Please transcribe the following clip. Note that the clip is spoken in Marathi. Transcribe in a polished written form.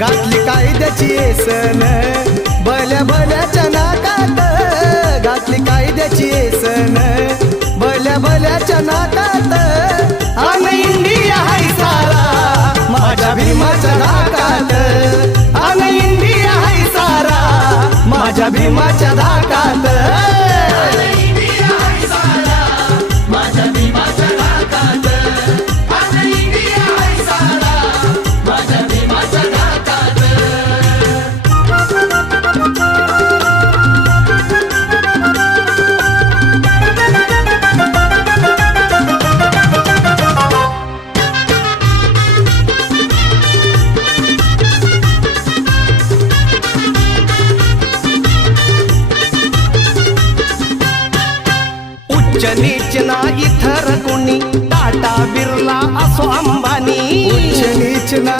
घातली कायद्याची येसन भल्या भल्याच्या नाकात, घातली कायद्याची येसन भल्या भल्याच्या नाकात. अन इंडिया हाय सारा माझ्या भीमाच्या धाकात, अन इंडिया हाय सारा माझ्या भीमाच्या धाकात. उच्च नीच ना इथर कोणी, टाटा बिर्ला असो अंबानी. उच्च नीच ना